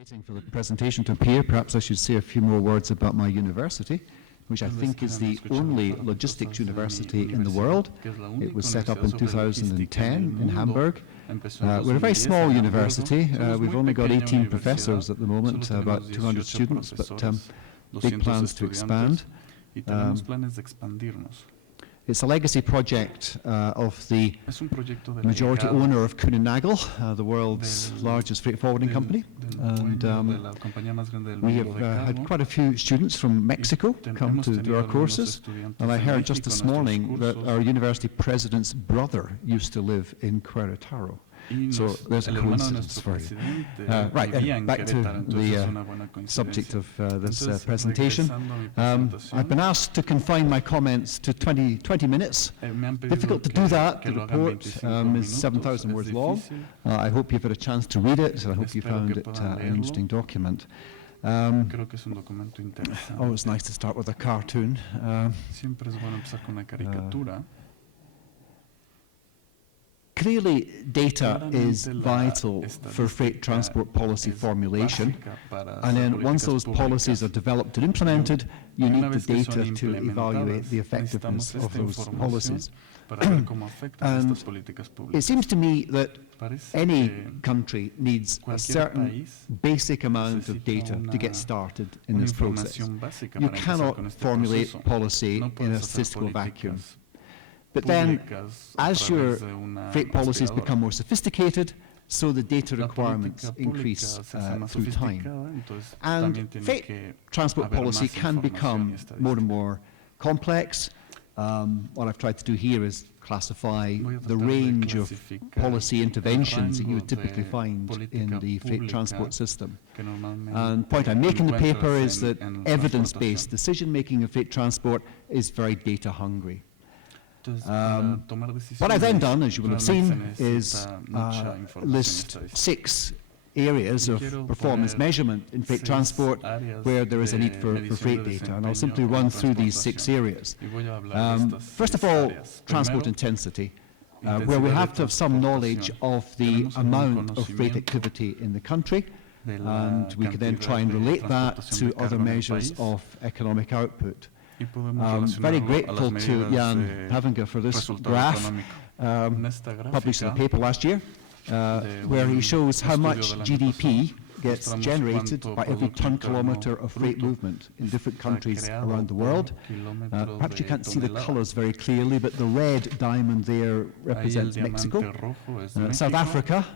Waiting for the presentation to appear, perhaps I should say a few more words about my university, which I think is the only logistics university in the world. It was set up in 2010 in Hamburg. We're a very small university. We've only got 18 professors at the moment, about 200 students, but big plans to expand. It's a legacy project of the majority owner of Kuhne, the world's largest freight forwarding company. And we have had quite a few students from Mexico come to do our courses. And I heard just this morning that our university president's brother used to live in Queretaro. So there's a coincidence for you. Right, back to the subject of this presentation. I've been asked to confine my comments to 20 minutes. Difficult to do that. The report is 7,000 words long. I hope you've had a chance to read it, and I hope you found it an interesting document. Oh, it's nice to start with a cartoon. Clearly, data is vital for freight transport policy formulation, and then once those policies are developed and implemented, you need the data to evaluate the effectiveness of those policies. And it seems to me that any country needs a certain basic amount of data to get started in this process. You cannot formulate policy in a statistical vacuum. But then, as your freight policies become more sophisticated, so the data requirements increase through time. And freight transport policy can become more and more complex. What I've tried to do here is classify the range of policy interventions that you would typically find in the freight transport system. And the point I make in the paper is that evidence-based decision-making of freight transport is very data hungry. What I've then done, as you will have seen, is list 6 areas of performance measurement in freight transport where there is a need for freight data, and I'll simply run through these 6 areas. First of all, transport intensity, where we have to have some knowledge of the amount of freight activity in the country, and we can then try and relate that to other measures of economic output. Very grateful to Jan Havinga for this graph, published in the paper last year, where he shows how much GDP gets generated by every ton-kilometre of freight movement in different countries around the world. Perhaps you can't see the colours very clearly, but the red diamond there represents Mexico. South Africa,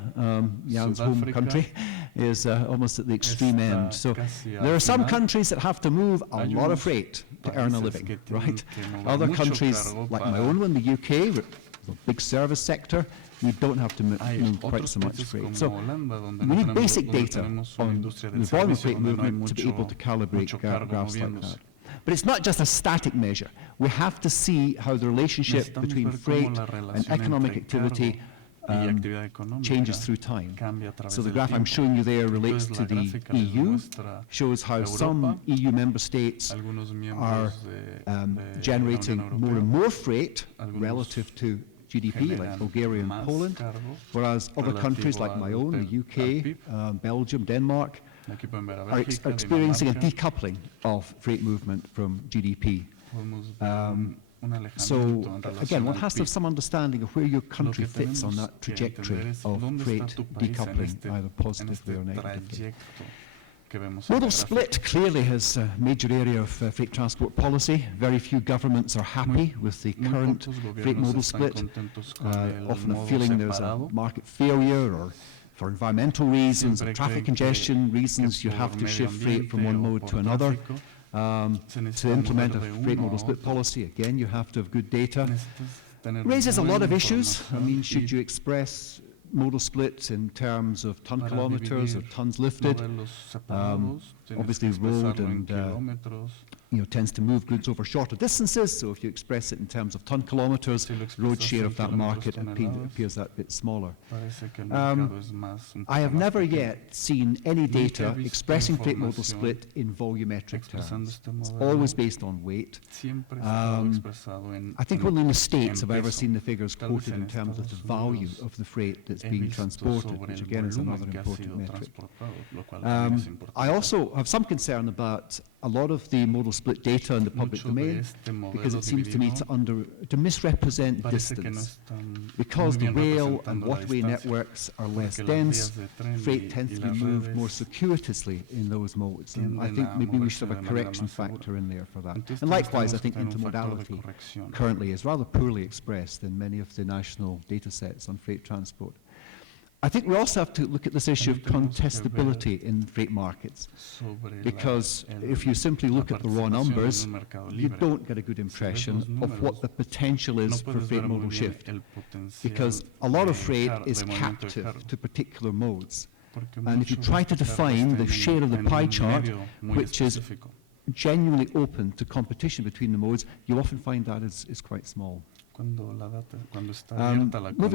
Jan's home country, is almost at the extreme end. So there are some countries that have to move a lot of freight to earn a living, right? Other countries, like my own one, the UK, with a big service sector, we don't have to move quite so much freight. So we need basic data on the volume of freight movement to be able to calibrate graphs like that. But it's not just a static measure. We have to see how the relationship between freight and economic activity changes through time. So the graph I'm showing you there relates to the EU, shows how some EU member states are generating more and more freight relative to GDP, like Bulgaria and Poland, whereas other countries like my own, the UK, Belgium, Denmark, are experiencing a decoupling of freight movement from GDP. So, again, one has to have some understanding of where your country fits on that trajectory of freight decoupling, either positively or negatively. Modal split clearly is a major area of freight transport policy. Very few governments are happy with the current freight modal split. Often a feeling there's a market failure, or for environmental reasons, or traffic congestion reasons, you have to shift freight from one mode to another. To implement a freight modal split policy, again, you have to have good data. Raises a lot of issues. I mean, should you express modal splits in terms of ton kilometres or tons lifted? Obviously, road and tends to move goods over shorter distances, so if you express it in terms of ton kilometers, road share of that market appears that bit smaller. I have never yet seen any data expressing freight modal split in volumetric terms. It's always based on weight. I think only in the States have I ever seen the figures quoted in terms of the value of the freight that's being transported, which again is another important metric. I also have some concern about a lot of the modal split data in the public domain, because it seems to me to misrepresent distance. Because the rail and waterway networks are less dense, freight tends to be moved more circuitously in those modes. And I think maybe we should have a correction factor in there for that. And likewise, I think intermodality currently is rather poorly expressed in many of the national data sets on freight transport. I think we also have to look at this issue of contestability in freight markets, because if you simply look at the raw numbers, you don't get a good impression of what the potential is for freight modal shift, because a lot of freight is captive to particular modes. And if you try to define the share of the pie chart, which is genuinely open to competition between the modes, you often find that is quite small. Moving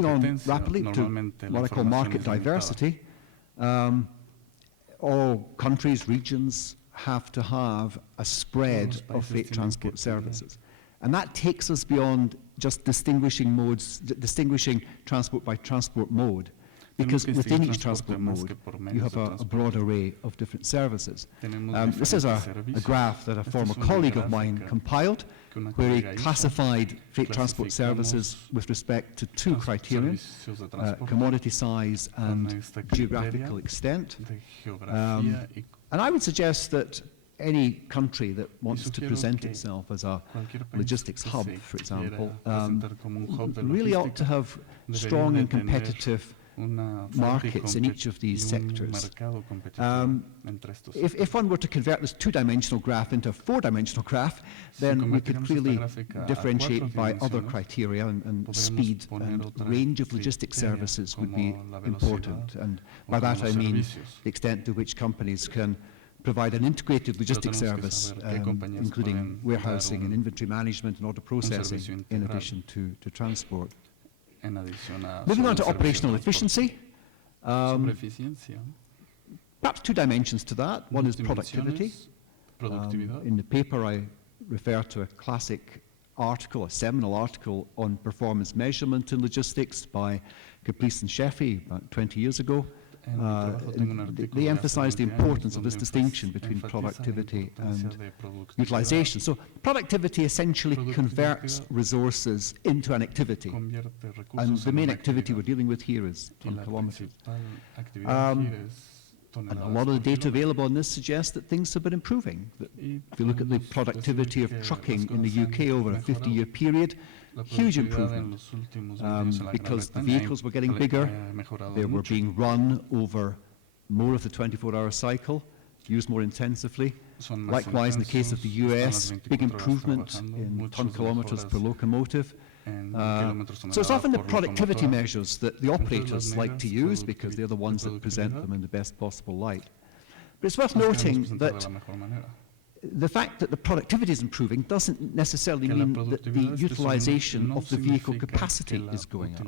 on rapidly to what I call market diversity, all countries, regions have to have a spread of freight transport services. And that takes us beyond just distinguishing modes, distinguishing transport by transport mode, because within each transport mode, you have a broad array of different services. This is a graph that a former colleague of mine compiled, where he classified freight transport services with respect to two criteria, commodity size and geographical extent. And I would suggest that any country that wants to present itself as a logistics hub, for example, really ought to have strong and competitive markets in each of these sectors. If one were to convert this two-dimensional graph into a four-dimensional graph, then we could clearly differentiate by other criteria, and speed and range of logistics services would be important. And by that I mean the extent to which companies can provide an integrated logistics service, including warehousing and inventory management and order processing, in addition to transport. Moving on to operational efficiency, perhaps two dimensions to that. One is productivity. In the paper I refer to a classic article, a seminal article on performance measurement in logistics by Caprice and Sheffy about 20 years ago. They emphasize the importance of this distinction between productivity and utilization. So productivity essentially converts resources into an activity, and the main activity we're dealing with here is ton kilometers. And a lot of the data available on this suggests that things have been improving. If you look at the productivity of trucking in the UK over a 50-year period, huge improvement, because the vehicles were getting bigger, they were being run over more of the 24-hour cycle, used more intensively. Likewise, in the case of the US, big improvement in ton kilometers per locomotive. So it's often the productivity measures that the operators like to use, because they're the ones that present them in the best possible light. But it's worth noting that the fact that the productivity is improving doesn't necessarily mean that the utilization of the vehicle capacity is going up,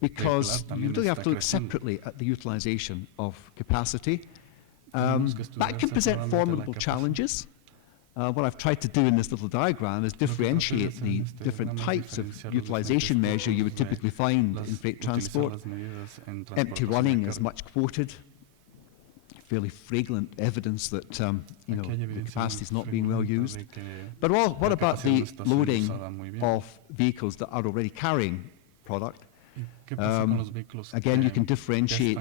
because you really have to look separately at the utilization of capacity. That can present formidable challenges. What I've tried to do in this little diagram is differentiate the different types of utilization measure you would typically find in freight transport. Empty running is much quoted, fairly fragrant evidence that the capacity is not being well used. But what about the loading of vehicles that are already carrying product? Again, you can differentiate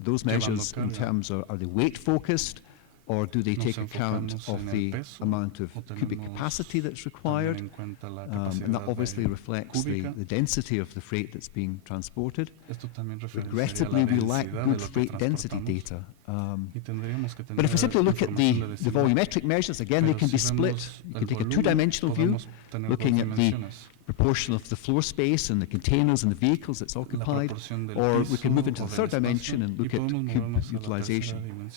those measures in terms of, are they weight focused, or do they take account of the amount of cubic capacity that's required? And that obviously reflects the density of the freight that's being transported. Regrettably, we lack good freight density data But if we simply look at the volumetric measures, again, they can be split. You can take a two-dimensional view, looking at the proportion of the floor space and the containers and the vehicles that's occupied, or we can move into the third dimension and look at cube utilization.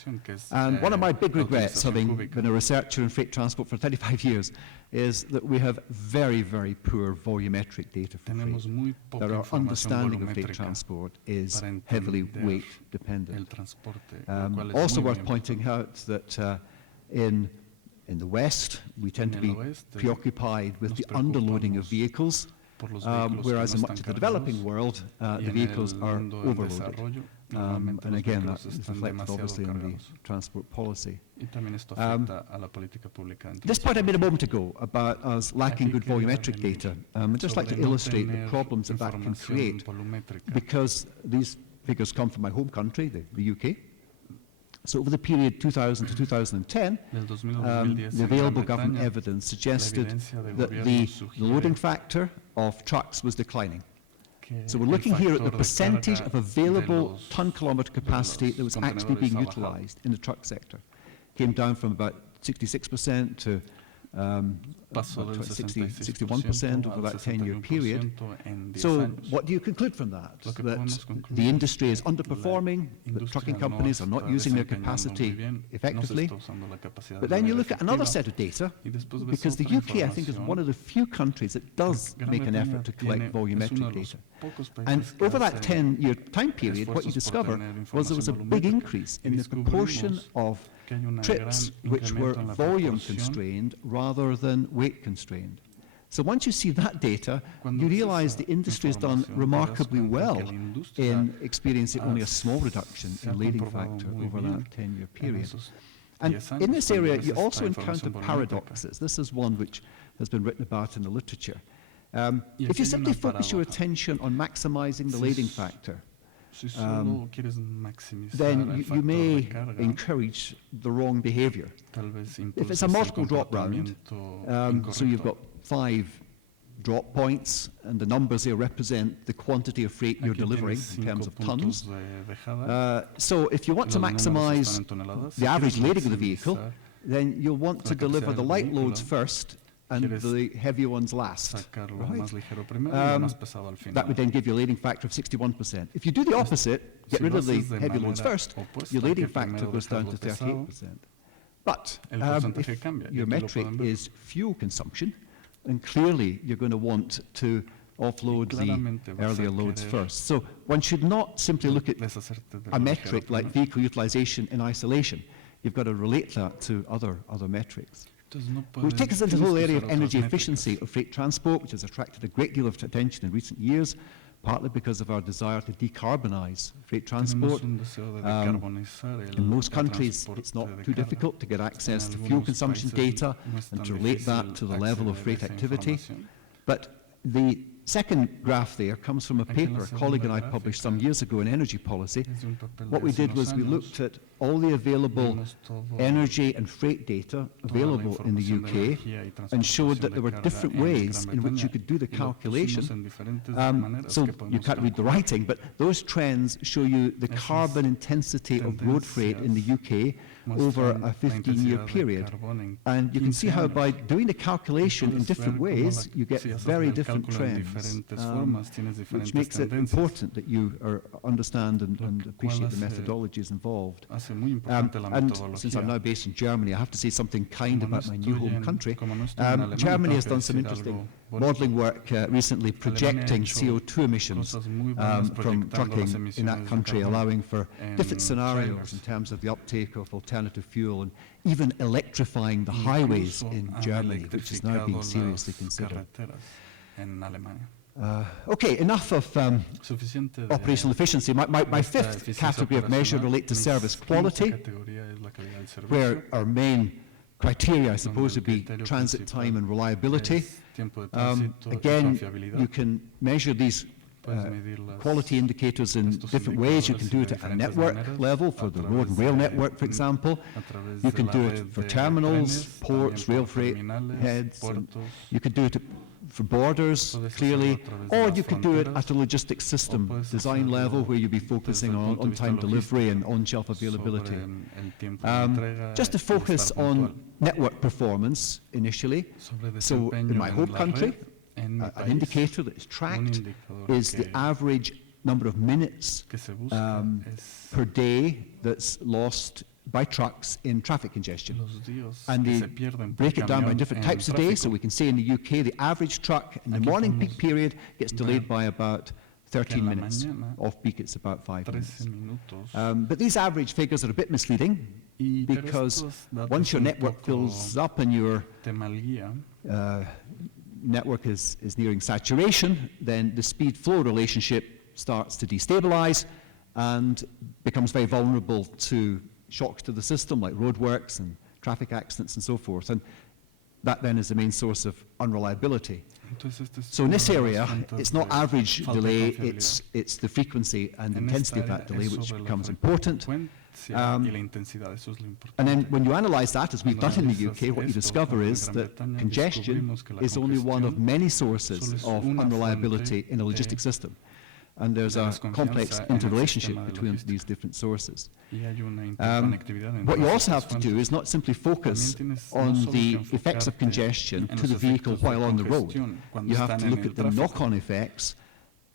And one of my big regrets, having been a researcher in freight transport for 35 years, is that we have very, very poor volumetric data for freight. That our understanding of freight transport is heavily weight dependent. Also worth pointing out that in the West, we tend to be preoccupied with the underloading of vehicles, whereas in much of the developing world, the vehicles are overloaded. And again, that is reflected obviously in the transport policy. This point I made a moment ago about us lacking good volumetric data. I'd just like to illustrate the problems that can create, because these figures come from my home country, the UK. So over the period 2000 to 2010, the available government evidence suggested that the loading factor of trucks was declining. So we're looking here at the percentage of available ton-kilometre capacity that was actually being utilised in the truck sector. Came down from about 66% to 61% over that 10-year period. So what do you conclude from that? That the industry is underperforming, that trucking companies are not using their capacity effectively. But then you look at another set of data, because the UK, I think, is one of the few countries that does make an effort to collect volumetric data. And over that 10-year time period, what you discover was there was a big increase in the proportion of trips which were volume constrained rather than weight constrained. So once you see that data, you realize the industry has done remarkably well in experiencing only a small reduction in lading factor over that 10-year period. And in this area, you also encounter paradoxes. This is one which has been written about in the literature. If you simply focus your attention on maximizing the lading factor, then you may encourage the wrong behavior. If it's a multiple drop round, so you've got 5 drop points, and the numbers here represent the quantity of freight you're delivering in terms of tons. So if you want to maximize the average lading of the vehicle, then you'll want to deliver the light loads first and the heavier ones last. Right? That would then give you a lading factor of 61%. If you do the opposite, get rid of the heavy loads first, your lading factor goes down to 38%. But if your metric is fuel consumption, then clearly you're going to want to offload the earlier loads first. So one should not simply look at a metric like vehicle utilization in isolation. You've got to relate that to other metrics. We'll take us into the whole area of energy efficiency of freight transport, which has attracted a great deal of attention in recent years, partly because of our desire to decarbonize freight transport. In most countries, it's not too difficult to get access to fuel consumption data and to relate that to the level of freight activity. But the second graph there comes from a paper a colleague and I published some years ago in Energy Policy. What we did was we looked at all the available energy and freight data available in the UK and showed that there were different ways in which you could do the calculation. So you can't read the writing, but those trends show you the carbon intensity of road freight in the UK over a 15-year period. And you can see how by doing the calculation in different ways, you get very different trends, which makes it important that you understand and appreciate the methodologies involved. And since I'm now based in Germany, I have to say something kind about my new home country. Germany has done some interesting modelling work recently projecting CO2 emissions from trucking in that country, allowing for different scenarios in terms of the uptake of alternative fuel and even electrifying the highways in Germany, which is now being seriously considered. Okay, enough of operational efficiency. My fifth category of measure relates to service quality, where our main criteria, I suppose, would be transit time and reliability. Again, you can measure these quality indicators in different ways. You can do it at a network level for the road and rail network, for example. You can do it for terminals, ports, rail freight heads. You could do it for borders, clearly, or you could do it at a logistics system design level where you'd be focusing on on-time delivery and on-shelf availability. Just to focus on network performance initially, so in my home country, an indicator that is tracked is the average number of minutes per day that's lost by trucks in traffic congestion. And they break it down by different types of days, so we can say in the UK the average truck in the morning peak period gets delayed by about 13 minutes. Off peak it's about 5 minutes. But these average figures are a bit misleading because once your network fills up and your network is nearing saturation, then the speed-flow relationship starts to destabilize and becomes very vulnerable to shocks to the system like roadworks and traffic accidents and so forth. And that then is the main source of unreliability. So in this area, it's not average delay, it's the frequency and intensity of that delay which becomes important. And then when you analyze that, as we've done in the UK, what you discover is that congestion is only one of many sources of unreliability in a logistics system. And there's a complex interrelationship between these different sources. What you also have to do is not simply focus on the effects of congestion to the vehicle while on the road. You have to look at the knock-on effects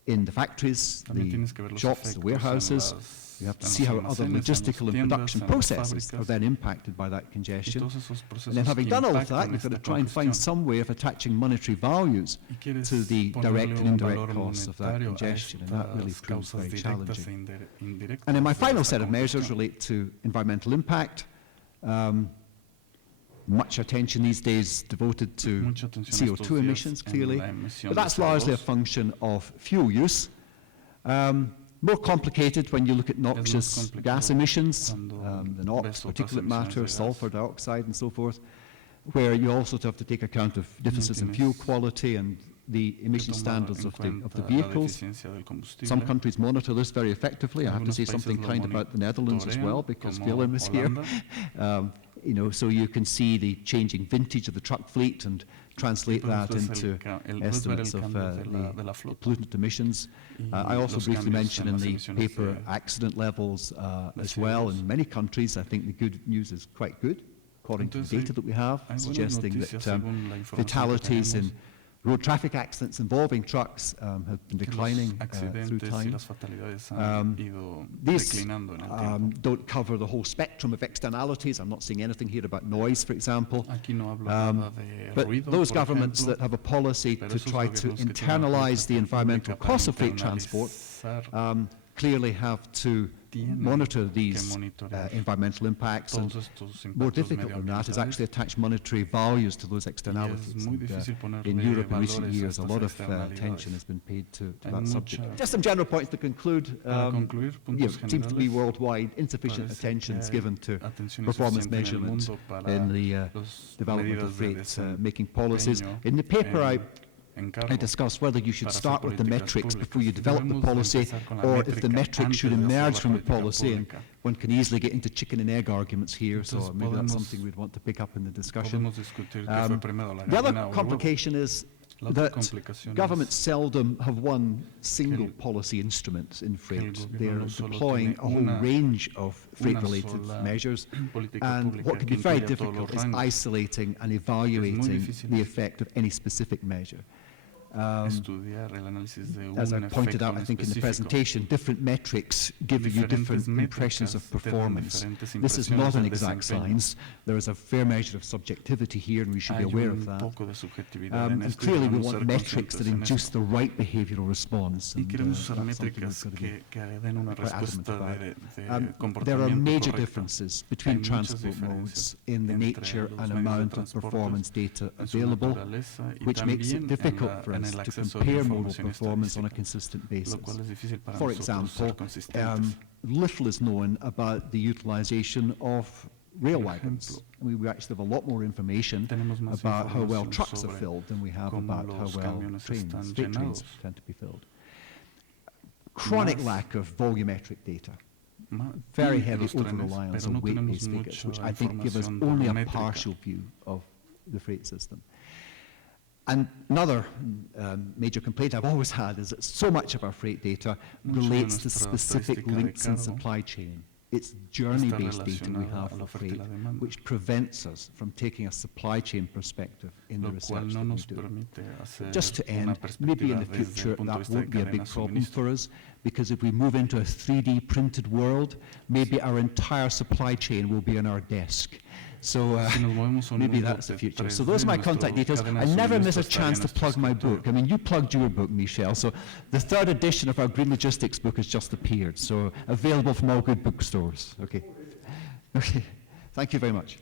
in the factories, the shops, the warehouses. You have to see how other logistical and production processes are then impacted by that congestion. And then having done all of that, you've got to try and find some way of attaching monetary values to the direct and indirect costs of that congestion, and that really proves very challenging. And then my final set of measures relate to environmental impact. Much attention these days devoted to CO2 emissions, clearly, but that's largely a function of fuel use. More complicated when you look at noxious gas emissions, the NOx, particulate matter, sulfur dioxide and so forth, where you also have to take account of differences in fuel quality and the emission standards of the vehicles. Some countries monitor this very effectively. I have to say something kind about the Netherlands as well, because Willem is here. So you can see the changing vintage of the truck fleet and translate that into estimates of the pollutant emissions. I also briefly mentioned in the paper accident levels as well. In many countries, I think the good news is quite good, according to the data that we have, suggesting that fatalities in road traffic accidents involving trucks have been declining through time. These don't cover the whole spectrum of externalities. I'm not saying anything here about noise, for example. But those governments that have a policy to try to internalize the environmental costs of freight transport clearly have to monitor these environmental impacts, and more difficult than that is actually attach monetary values to those externalities. And, in Europe in recent years, a lot of attention has been paid to that subject. Just some general points to conclude. Seems to be worldwide insufficient attention is given to performance measurement in the development of freight making policies. In the paper, I discussed whether you should start with the metrics before you develop the policy, or if the metrics should emerge from the policy. And one can easily get into chicken and egg arguments here, so maybe that's something we'd want to pick up in the discussion. The other complication is that governments seldom have one single policy instrument in freight. They're deploying a whole range of freight-related measures, and what can be very difficult is isolating and evaluating the effect of any specific measure. As I pointed out, I think in the presentation, different metrics give you different impressions of performance. This is not an exact science. There is a fair measure of subjectivity here, and we should be aware of that. And clearly we want metrics that induce the right behavioral response. And that's something we've got to be quite adamant about. There are major differences between transport modes in the nature and amount of performance data available, which makes it difficult for us to compare modal performance on a consistent basis. For example, little is known about the utilization of rail wagons. We actually have a lot more information about how well trucks are filled than we have about how well freight trains tend to be filled. Chronic lack of volumetric data. Very heavy over-reliance on weight-based figures, which I think give us only a partial view of the freight system. And another major complaint I've always had is that so much of our freight data relates to specific links in supply chain. It's journey-based data we have for freight, which prevents us from taking a supply chain perspective in the research that we do. Just to end, maybe in the future that won't be a big problem for us, because if we move into a 3D printed world, maybe our entire supply chain will be on our desk. So maybe that's the future. So those are my contact details. I never miss a chance to plug my book. I mean, you plugged your book, Michel. So the third edition of our Green Logistics book has just appeared. So available from all good bookstores. Okay. Okay. Thank you very much.